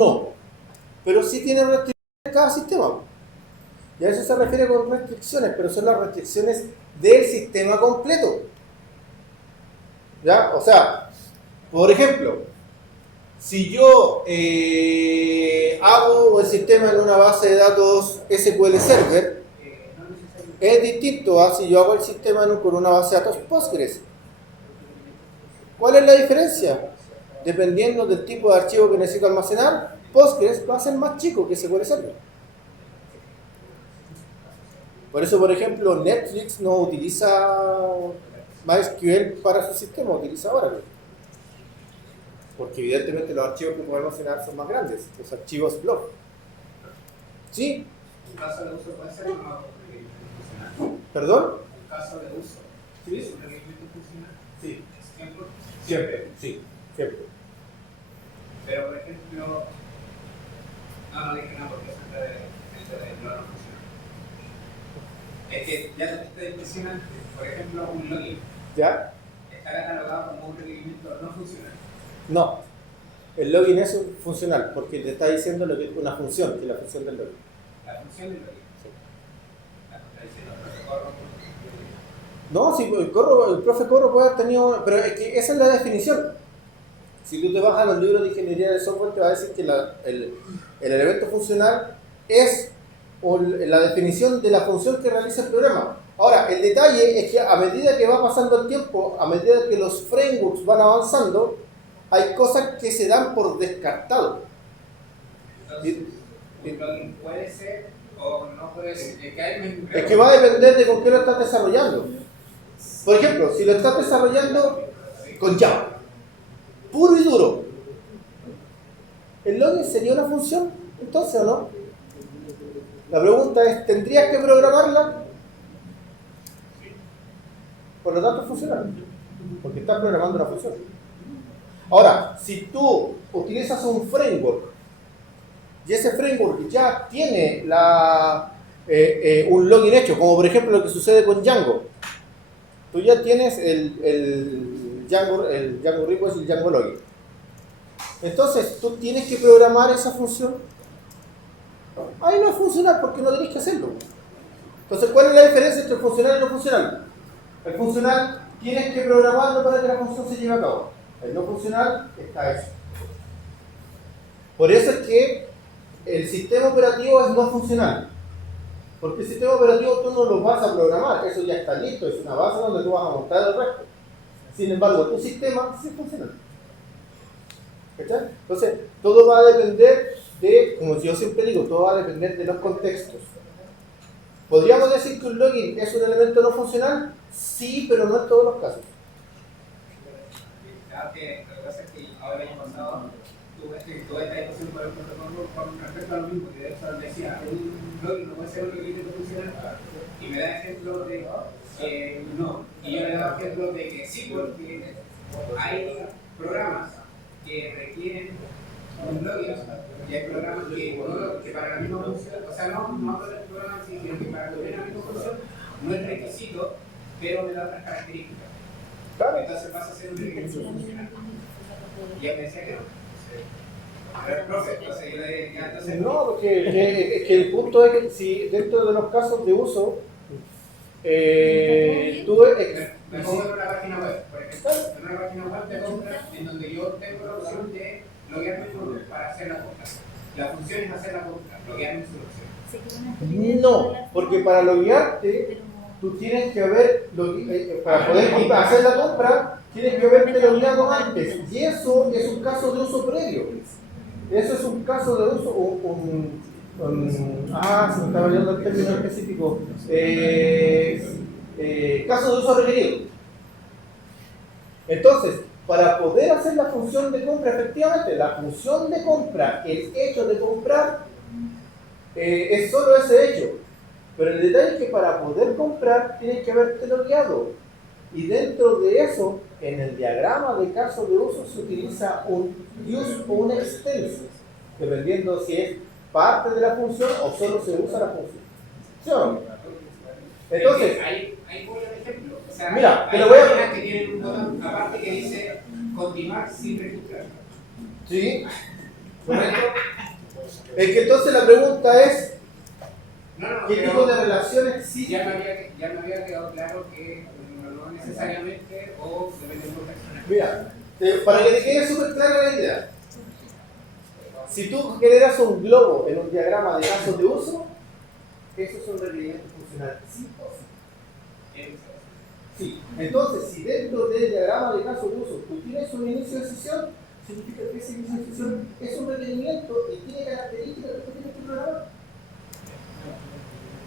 No, pero sí tiene restricciones cada sistema. Y a eso se refiere con restricciones, pero son las restricciones del sistema completo. ¿Ya? O sea, por ejemplo, si yo hago el sistema en una base de datos SQL Server, es distinto a si yo hago el sistema con una base de datos Postgres. ¿Cuál es la diferencia? Dependiendo del tipo de archivo que necesito almacenar, Postgres va a ser más chico que SQL Server. Por eso, por ejemplo, Netflix no utiliza MySQL para su sistema, utiliza Oracle. Porque evidentemente los archivos que puedo almacenar son más grandes, los archivos blob. ¿Sí? ¿Un caso de uso puede ser una funcional? ¿Perdón? ¿Un caso de uso? ¿Sí? ¿Es un requerimiento funcional? Sí. ¿Siempre? Siempre, sí, siempre. Pero, por ejemplo, no dije nada porque es entre lo no funcional. Es que ya lo que está impresionante, por ejemplo, un login. ¿Ya? ¿Está catalogado como un requerimiento no funcional? No. El login es funcional, porque te está diciendo lo que es una función, que es la función del login. La función del login. Sí. Está diciendo el profe No, sí, el profe Corro puede haber tenido, pero es que esa es la definición. Si tú te vas a los libros de ingeniería de software, te va a decir que el elemento funcional es la definición de la función que realiza el programa. Ahora, el detalle es que a medida que va pasando el tiempo, a medida que los frameworks van avanzando, hay cosas que se dan por descartado. Entonces, un login puede ser o no puede ser. Es que va a depender de con qué lo estás desarrollando. Por ejemplo, si lo estás desarrollando con Java, puro y duro, ¿el login sería una función entonces o no? La pregunta es, ¿tendrías que programarla? Por lo tanto es funcional, porque estás programando una función. Ahora, si tú utilizas un framework y ese framework ya tiene un login hecho, como por ejemplo lo que sucede con Django, tú ya tienes el Django request y el Django login. Entonces, tú tienes que programar esa función. Ahí no es funcional porque no tenés que hacerlo. Entonces, ¿cuál es la diferencia entre funcional y no funcional? El funcional tienes que programarlo para que la función se lleve a cabo. El no funcional está eso. Por eso es que el sistema operativo es no funcional. Porque el sistema operativo tú no lo vas a programar, eso ya está listo, es una base donde tú vas a montar el resto. Sin embargo, tu sistema sí funciona. ¿Cachai? Entonces, todo va a depender de, como yo siempre digo, todo va a depender de los contextos. ¿Podríamos decir que un login es un elemento no funcional? Sí, pero no en todos los casos. Claro que lo que pasa es que ahora el año pasado tuve esta discusión por el protocolo con respecto a lo mismo, que de hecho decía, un login no puede ser un requerimiento funcional, y me da ejemplo de que no, y yo le daba ejemplo de que sí, porque hay programas que requieren un login y hay programas que para la misma función, o sea, no para el programa en sí, sino que para cumplir la misma función no es requisito, pero me da otras características. Entonces pasa a ser un requisito funcional. Y él me decía que no. A ver, profe, entonces yo le dije, entonces. No, porque es que el punto es que si dentro de los casos de uso, tú. Me pongo en una página web, por ejemplo, en una página web de compra en donde yo tengo la opción de loguearme para hacer la compra. La función es hacer la compra, loguearme su opción. No, porque para loguearte, tú tienes que haber, para poder hacer la compra, tienes que haberte logueado antes. Y eso es un caso de uso previo. Eso es un caso de uso, se me estaba olvidando el término específico. Caso de uso requerido. Entonces, para poder hacer la función de compra, efectivamente, la función de compra, el hecho de comprar, es solo ese hecho. Pero el detalle es que para poder comprar, tienes que haberte logueado. Y dentro de eso, en el diagrama de caso de uso, se utiliza un use o un extension, dependiendo si es parte de la función o solo se usa la función. ¿Sí o no? Entonces, ahí voy al ejemplo. O sea, mira, te hay lo voy a páginas que tienen un botón aparte que dice continuar sin registrar. Sí. ¿Correcto? Es que entonces la pregunta es, ¿qué tipo de relación existe? Ya me había quedado claro que no necesariamente o depende de un personaje. Mira, para que te quede súper clara la idea, si tú generas un globo en un diagrama de casos de uso, eso es un requerimiento funcional. ¿Sí o sí? Sí. Entonces, si dentro del diagrama de casos de uso tú tienes un inicio de sesión, significa que ese inicio de sesión es un requerimiento y tiene características que tú tienes que programar.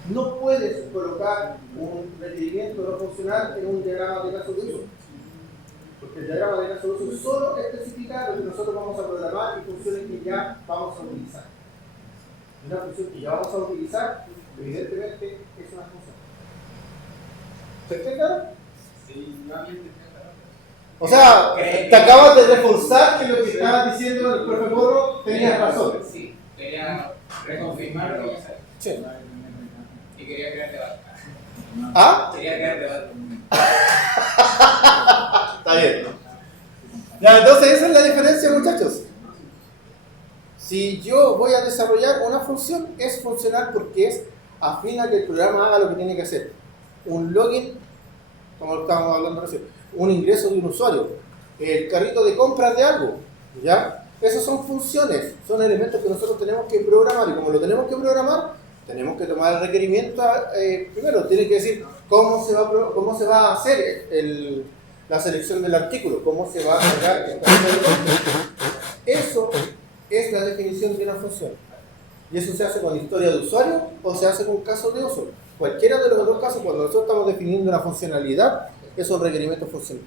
No puedes colocar un requerimiento no funcional en un diagrama de casos de uso. Porque el diagrama de casos de uso solo especifica lo que nosotros vamos a programar y funciones que ya vamos a utilizar. Una función que ya vamos a utilizar, evidentemente, es una función. ¿Se entiende claro? Sí, no había entendido. O sea, te acabas de reforzar que lo que estabas diciendo el profe Morro tenías razón. Sí, quería reconfirmar lo que ya sabía. Sí. Y quería crear debate. ¿Ah? Quería crear debate. Está bien. Ya, entonces esa es la diferencia, muchachos. Si yo voy a desarrollar una función, es funcional porque es afín a que el programa haga lo que tiene que hacer. Un login, como estábamos hablando recién, un ingreso de un usuario, el carrito de compras de algo, ¿ya? Esas son funciones, son elementos que nosotros tenemos que programar y como lo tenemos que programar, tenemos que tomar el requerimiento, primero tiene que decir cómo se va a hacer la selección del artículo, cómo se va a cargar el carrito de compras. Eso es la definición de una función. Y eso se hace con historia de usuario o se hace con casos de uso. Cualquiera de los dos casos, cuando nosotros estamos definiendo una funcionalidad, es un requerimiento funcional.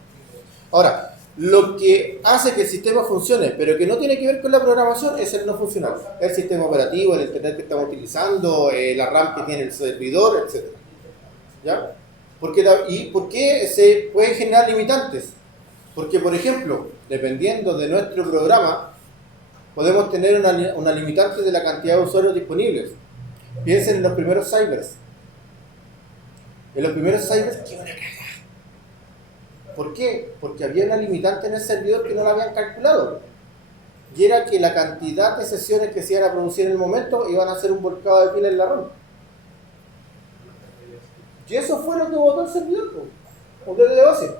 Ahora, lo que hace que el sistema funcione, pero que no tiene que ver con la programación, es el no funcional. El sistema operativo, el internet que estamos utilizando, la RAM que tiene el servidor, etc. ¿Ya? ¿Y por qué se pueden generar limitantes? Porque, por ejemplo, dependiendo de nuestro programa, podemos tener una limitante de la cantidad de usuarios disponibles. Piensen en los primeros cybers. En los primeros cybers, ¡qué buena cagada! ¿Por qué? Porque había una limitante en el servidor que no la habían calculado. Y era que la cantidad de sesiones que se iban a producir en el momento iban a hacer un volcado de pila en la RAM. Y eso fue lo que votó el servidor, desde base.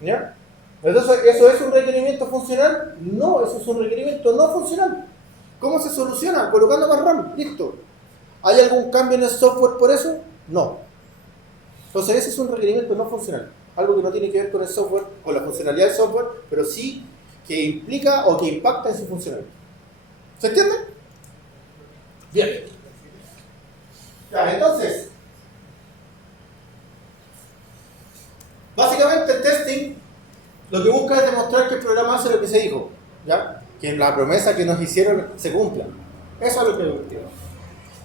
¿Ya? Entonces, ¿eso es un requerimiento funcional? No, eso es un requerimiento no funcional. ¿Cómo se soluciona? Colocando más RAM, listo. ¿Hay algún cambio en el software por eso? No. Entonces ese es un requerimiento no funcional. Algo que no tiene que ver con el software, con la funcionalidad del software, pero sí que implica o que impacta en su funcionalidad. ¿Se entiende? Bien. Ya, entonces, básicamente el testing lo que busca es demostrar que el programa hace lo que se dijo, ¿ya? Que la promesa que nos hicieron se cumpla. Eso es lo que busca.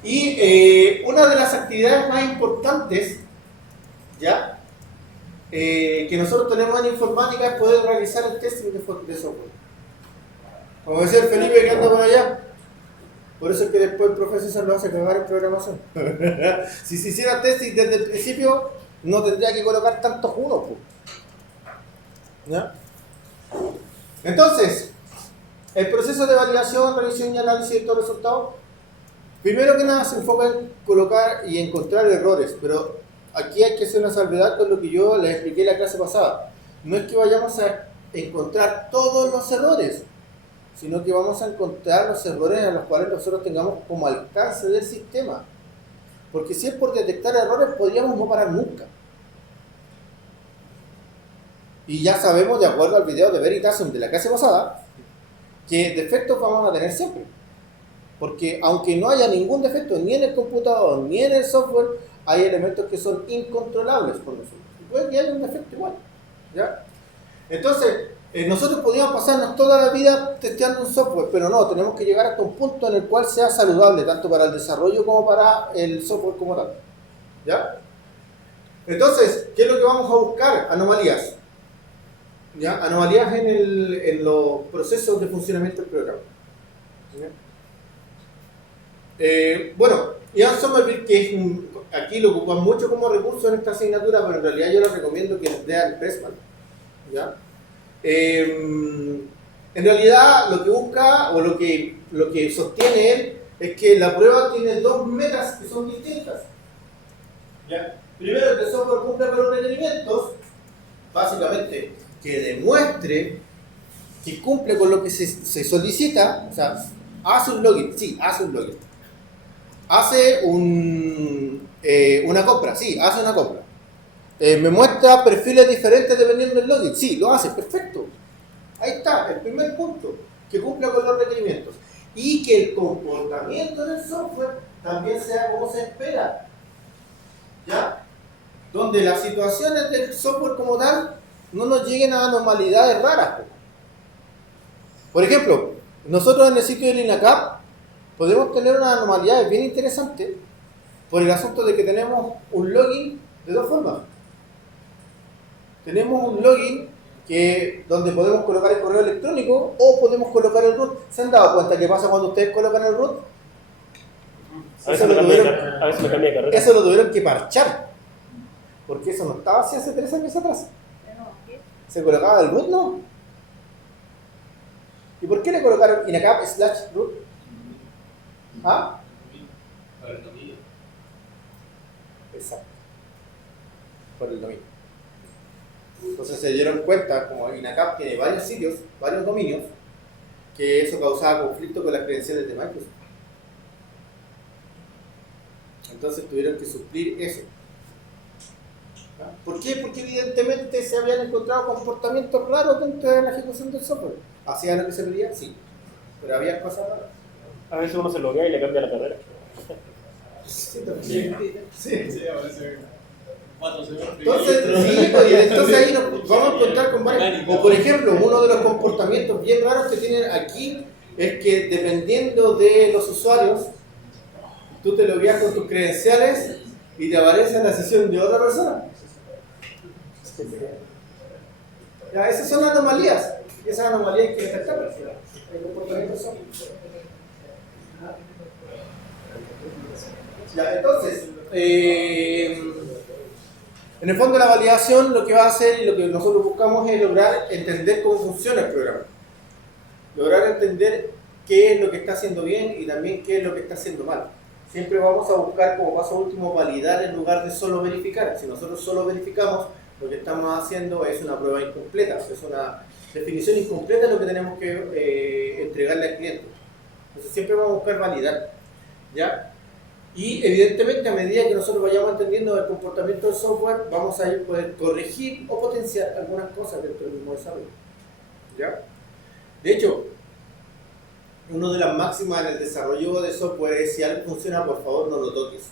Y una de las actividades más importantes, ¿ya? Que nosotros tenemos en informática es poder realizar el testing de software. Como decía el Felipe que anda por allá, por eso es que después el profesor se lo hace cagar en programación. Si se hiciera testing desde el principio, no tendría que colocar tantos unos. ¿Ya? Entonces, el proceso de validación, revisión y análisis de estos resultados, primero que nada se enfoca en colocar y encontrar errores, pero aquí hay que hacer una salvedad con lo que yo les expliqué en la clase pasada. No es que vayamos a encontrar todos los errores, sino que vamos a encontrar los errores a los cuales nosotros tengamos como alcance del sistema. Porque si es por detectar errores, podríamos no parar nunca. Y ya sabemos, de acuerdo al video de Veritasium de la clase pasada, que defectos vamos a tener siempre. Porque aunque no haya ningún defecto ni en el computador ni en el software, hay elementos que son incontrolables por nosotros. Y puede que haya un defecto igual. ¿Ya? Entonces, nosotros podríamos pasarnos toda la vida testeando un software, pero no, tenemos que llegar hasta un punto en el cual sea saludable, tanto para el desarrollo como para el software como tal. ¿Ya? Entonces, ¿qué es lo que vamos a buscar? Anomalías. ¿Ya? Anomalías en los procesos de funcionamiento del programa. Bueno, Ian Somerville, que es aquí lo ocupan mucho como recurso en esta asignatura, pero en realidad yo les recomiendo que les vean Pressman. ¿Ya? En realidad lo que busca o lo que sostiene él es que la prueba tiene dos metas que son distintas. ¿Ya? Primero, que el software cumpla con los requerimientos, básicamente que demuestre que cumple con lo que se solicita, o sea, hace un login, sí, hace un login. Hace una compra, sí, hace una compra. Me muestra perfiles diferentes dependiendo del login, sí, lo hace, perfecto. Ahí está, el primer punto, que cumpla con los requerimientos. Y que el comportamiento del software también sea como se espera. ¿Ya? Donde las situaciones del software como tal no nos lleguen a anormalidades raras. Por ejemplo, nosotros en el sitio del INACAP podemos tener unas anormalidades bien interesantes por el asunto de que tenemos un login de dos formas. Tenemos un login donde podemos colocar el correo electrónico o podemos colocar el root. ¿Se han dado cuenta qué pasa cuando ustedes colocan el root? A veces me cambia de carrera. Eso lo tuvieron que parchar, porque eso no estaba así hace 3 años atrás. Se colocaba el root, ¿no? ¿Y por qué le colocaron INACAP/root? ¿Ah? Para el dominio. Exacto. Por el dominio. Entonces se dieron cuenta, como INACAP tiene varios sitios, varios dominios, que eso causaba conflicto con las credenciales de Microsoft. Entonces tuvieron que suplir eso. ¿Ah? ¿Por qué? Porque evidentemente se habían encontrado comportamientos raros dentro de la ejecución del software. ¿Hacía lo que se pedía? Sí. Pero había cosas raras. A veces uno se loguea y le cambia la carrera. Sí, también. Sí. Entonces, entonces ahí nos vamos a encontrar con varios. O por ejemplo, uno de los comportamientos bien raros que tienen aquí es que dependiendo de los usuarios, tú te logueas con tus credenciales y te aparece en la sesión de otra persona. Ya, esas son anomalías. Y esas anomalías hay que detectarlas. El comportamiento son. Ya, entonces, en el fondo la validación lo que va a hacer y lo que nosotros buscamos es lograr entender cómo funciona el programa. Lograr entender qué es lo que está haciendo bien y también qué es lo que está haciendo mal. Siempre vamos a buscar como paso último validar en lugar de solo verificar. Si nosotros solo verificamos, lo que estamos haciendo es una prueba incompleta, es una definición incompleta de lo que tenemos que entregarle al cliente. Entonces siempre vamos a buscar validar, ¿ya? Y evidentemente a medida que nosotros vayamos entendiendo el comportamiento del software, vamos a poder corregir o potenciar algunas cosas dentro del mismo desarrollo, ¿ya? De hecho, una de las máximas en el desarrollo de software es: si algo funciona, por favor no lo toques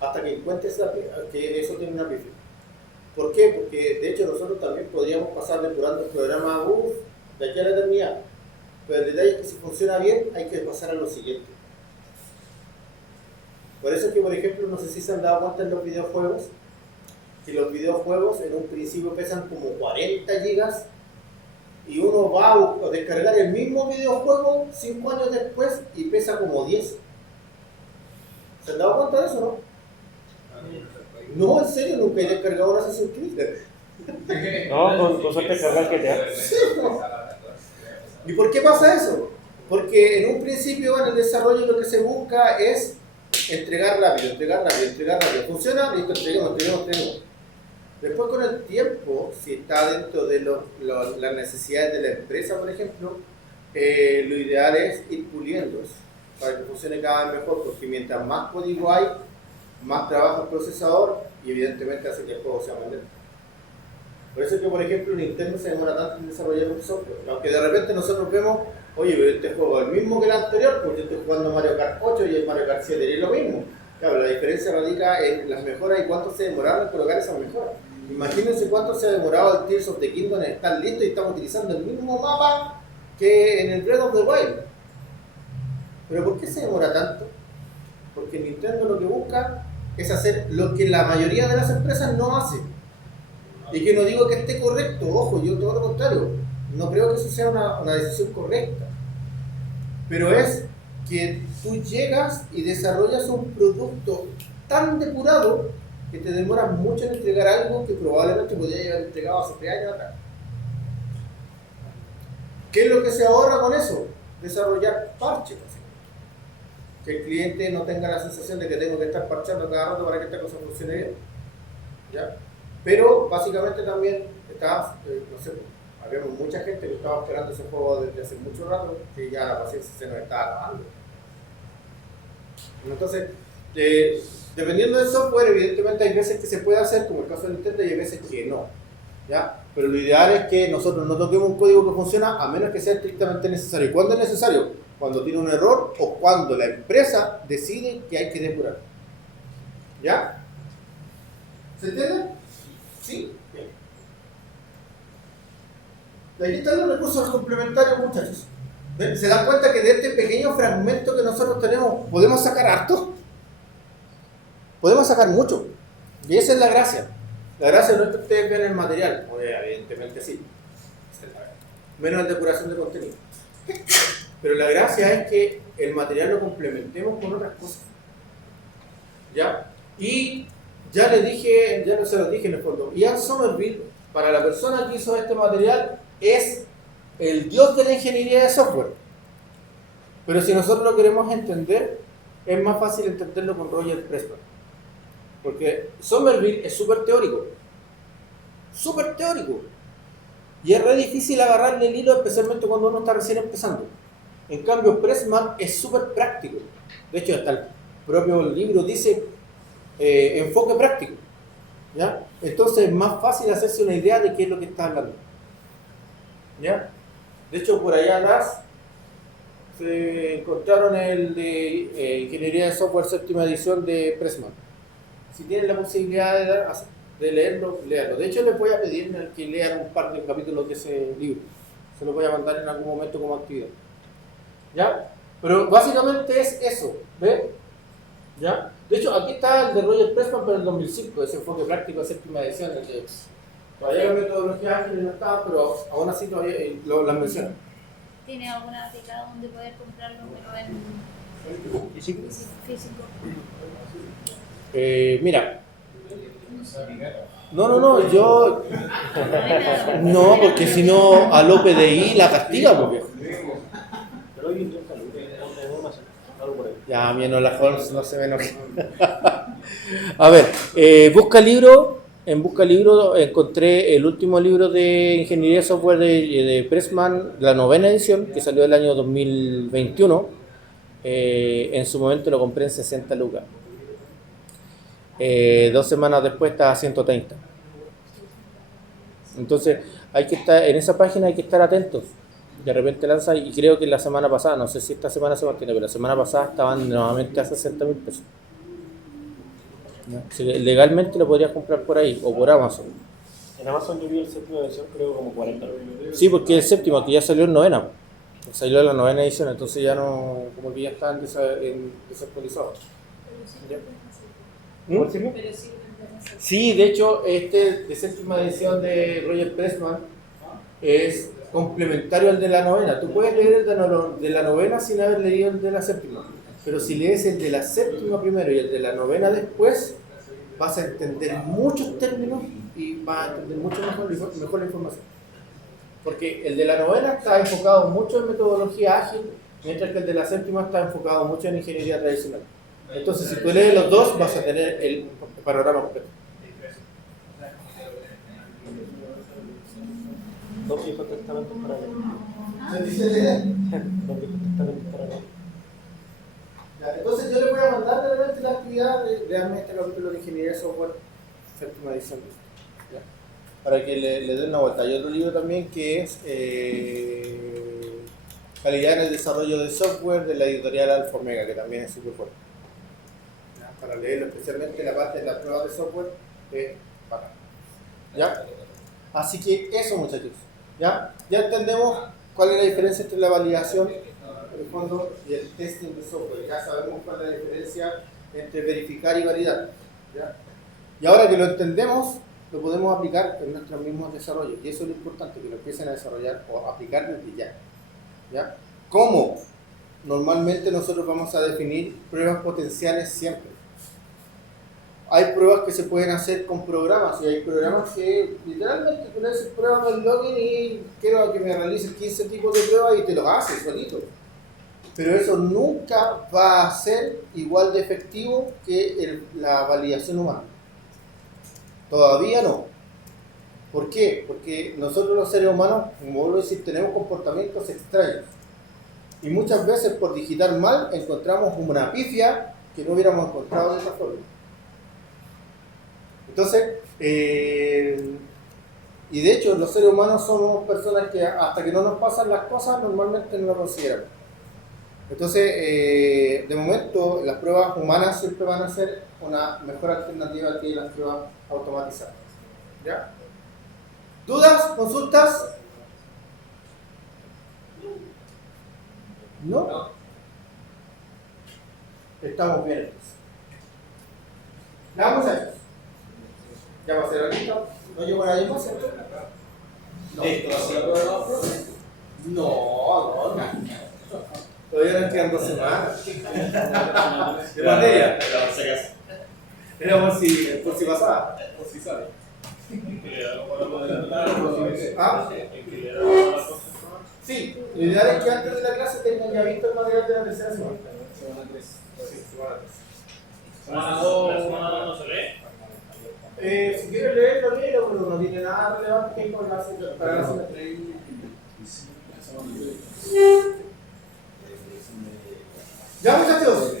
hasta que encuentres que eso tiene una pifia. ¿Por qué? Porque de hecho nosotros también podríamos pasar depurando el programa de aquí a la eternidad, pero el detalle es que si funciona bien hay que pasar a lo siguiente. Por eso es que, por ejemplo, no sé si se han dado cuenta en los videojuegos, que los videojuegos en un principio pesan como 40 gigas y uno va a descargar el mismo videojuego 5 años después y pesa como 10. ¿Se han dado cuenta de eso, no? No, en serio, nunca he descargado una Assassin's Creed. No, con suerte cargar GTA. Sí, no. ¿Y por qué pasa eso? Porque en un principio en el desarrollo lo que se busca es entregar rápido. ¿Funciona? Listo, entreguemos. Después con el tiempo, si está dentro de las necesidades de la empresa, por ejemplo, lo ideal es ir puliendo eso para que funcione cada vez mejor, porque mientras más código hay, más trabaja el procesador y evidentemente hace que el juego sea más lento. Por eso es que, por ejemplo, Nintendo se demora tanto en desarrollar un software, aunque de repente nosotros vemos: oye, pero este juego es el mismo que el anterior, porque yo estoy jugando Mario Kart 8 y el Mario Kart 7 y es lo mismo. Claro, la diferencia radica en las mejoras y cuánto se demoraron en colocar esas mejoras. Imagínense cuánto se ha demorado el Tears of the Kingdom en estar listo y estamos utilizando el mismo mapa que en el Breath of the Wild. ¿Pero por qué se demora tanto? Porque Nintendo lo que busca es hacer lo que la mayoría de las empresas no hacen. Y que no digo que esté correcto, ojo, yo todo lo contrario, no creo que eso sea una decisión correcta. Pero es que tú llegas y desarrollas un producto tan depurado que te demoras mucho en entregar algo que probablemente podría haber entregado hace 3 años atrás. ¿Qué es lo que se ahorra con eso? Desarrollar parches. Que el cliente no tenga la sensación de que tengo que estar parchando cada rato para que esta cosa funcione bien. ¿Ya? Pero básicamente también no sé, habíamos mucha gente que estaba esperando ese juego desde hace mucho rato, que ya la paciencia se nos estaba acabando. Entonces, dependiendo del software, evidentemente hay veces que se puede hacer, como el caso de Nintendo, y hay veces que no. ¿Ya? Pero lo ideal es que nosotros no toquemos un código que funciona a menos que sea estrictamente necesario. ¿Y cuándo es necesario? Cuando tiene un error o cuando la empresa decide que hay que depurar. ¿Ya? ¿Se entiende? ¿Sí? Bien. Y aquí están los recursos complementarios, muchachos. ¿Ven? ¿Se dan cuenta que de este pequeño fragmento que nosotros tenemos podemos sacar harto? Podemos sacar mucho. Y esa es la gracia. La gracia no es que ustedes vean el material, pues, evidentemente sí. Menos en depuración de contenido. Pero la gracia es que el material lo complementemos con otras cosas. ¿Ya? Y ya les dije, ya no se los dije en el fondo, Ian Somerville, para la persona que hizo este material, es el dios de la ingeniería de software. Pero si nosotros lo queremos entender, es más fácil entenderlo con Roger Pressman. Porque Somerville es súper teórico. Súper teórico. Y es re difícil agarrarle el hilo, especialmente cuando uno está recién empezando. En cambio, Pressman es súper práctico. De hecho, hasta el propio libro dice enfoque práctico. ¿Ya? Entonces es más fácil hacerse una idea de qué es lo que está hablando. ¿Ya? De hecho, por allá atrás se encontraron el de Ingeniería de Software séptima edición de Pressman. Si tienen la posibilidad de leerlo, léanlo. De hecho, les voy a pedir que lean un par de capítulos de ese libro. Se los voy a mandar en algún momento como actividad. ¿Ya? Pero básicamente es eso. ¿Ven? ¿Ya? De hecho, aquí está el de Roger Pressman, pero el 2005, ese enfoque práctico de séptima edición. Todavía la metodología ágil no estaba, pero aún así todavía las mencionan. ¿Tiene alguna aplicada donde poder comprarlo, pero en físico? Mira. No, yo... No, porque si no a López de I la castiga, porque... Ya, mi Enola Holmes no se me enoje. A ver, en Busca Libro encontré el último libro de Ingeniería de Software de Pressman, la 9ª edición, que salió el año 2021. En su momento lo compré en 60 lucas. 2 semanas después estaba a 130. Entonces, en esa página hay que estar atentos. De repente lanza, y creo que la semana pasada, no sé si esta semana se mantiene, pero la semana pasada estaban nuevamente a 60.000 pesos. ¿No? Así que legalmente lo podrías comprar por ahí o por Amazon. En Amazon yo vi el séptima edición, creo como 40. Sí, porque el séptimo, que ya salió en 9ª. Salió en la 9ª edición, entonces ya no, como que ya están desactualizados. ¿Mm? Sí, de hecho, este de séptima edición de Roger Pressman es complementario al de la 9ª. Tú puedes leer el de la 9ª sin haber leído el de la séptima, pero si lees el de la séptima primero y el de la 9ª después, vas a entender muchos términos y vas a entender mucho mejor la información. Porque el de la 9ª está enfocado mucho en metodología ágil, mientras que el de la séptima está enfocado mucho en ingeniería tradicional. Entonces, si tú lees los dos, vas a tener el panorama completo. Dos viejos testamentos para allá. ¿Se dice leer? Dos viejos testamentos para allá. Entonces yo le voy a mandar de repente la actividad de leerme este capítulo de Ingeniería de Software, séptima edición. ¿Ya? Para que le den una vuelta. Hay otro libro también que es Calidad en el Desarrollo de Software, de la editorial Alfa Omega, que también es súper fuerte. Para leerlo, especialmente la parte de las pruebas de software, es bacán. ¿Ya? Así que eso, muchachos. ¿Ya? Ya entendemos cuál es la diferencia entre la validación en el fondo y el testing de software. Ya sabemos cuál es la diferencia entre verificar y validar. ¿Ya? Y ahora que lo entendemos, lo podemos aplicar en nuestros mismos desarrollos. Y eso es lo importante, que lo empiecen a desarrollar o aplicar desde ya. ¿Ya? ¿Cómo? Normalmente nosotros vamos a definir pruebas potenciales siempre. hay pruebas que se pueden hacer con programas y hay programas que literalmente tú le haces pruebas del login y quiero que me realices 15 tipos de pruebas y te los haces solito. Pero eso nunca va a ser igual de efectivo que la validación humana. Todavía no. ¿Por qué? Porque nosotros los seres humanos, como vuelvo a decir, tenemos comportamientos extraños. Y muchas veces por digitar mal encontramos una pifia que no hubiéramos encontrado de esa forma. Entonces, y de hecho los seres humanos somos personas que hasta que no nos pasan las cosas normalmente no lo consideramos. Entonces, de momento las pruebas humanas siempre van a ser una mejor alternativa que las pruebas automatizadas. ¿Ya? ¿Dudas? ¿Consultas? ¿No? Estamos bien entonces. Vamos a esto. ¿Ya va a ser listo? ¿No llegó nadie más? ¿Cierto? No. ¿Esto va a ser la prueba de los profes? No. Todavía nos quedan 2 semanas. ¿De materia? Era por si pasaba. Por si sale. ¿Ah? Sí, lo ideal es que antes de la clase tengan ya visto el material de la tercera semana. Semana 3. Sí, semana 3. Semana 2, semana 2 no se lee. Si quieres leerlo, léelo, pero no tiene nada relevante que con para la semana 3. Ya muchachos.